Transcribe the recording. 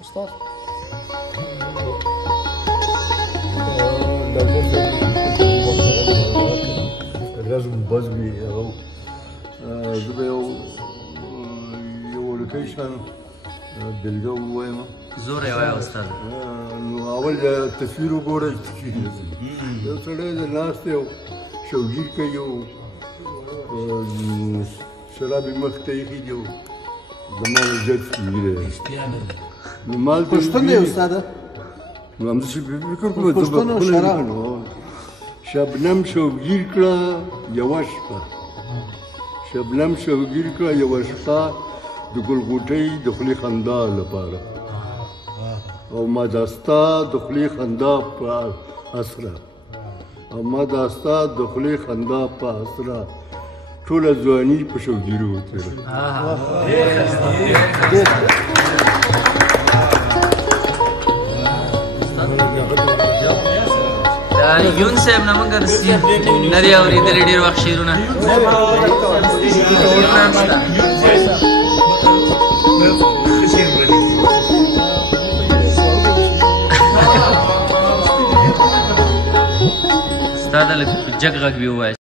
استاد لازم بزمي او زه یو وړوکی شان بېلګه ووایم. زور یې وایه استاد. نو اول تصویر وګورئ. یو سړی د ناست یو شوګیر کوي، یو شرابي مخ ته ایښي دي، زما نه زیات سپین ږیری دی. نو مالته پښتون دی استاده؟ نو همداسې فکر کوم پښتون او شراب. شبنم شوګیر کړه یوه شپه، شبنم شوګیر کړه یوه شپه د ګلغوټۍ د خولې خندا لپاره، او ما دا ستا د خولې خندا په اسره، او ما دا ستا د خولې خندا په اسره ټوله ځواني په شوګیرو وتېره. یون صاحب نه موږ نه دي اورېدلي ډېر وخت شعرونه. ستا د لږ جګ غږ وي ووایه.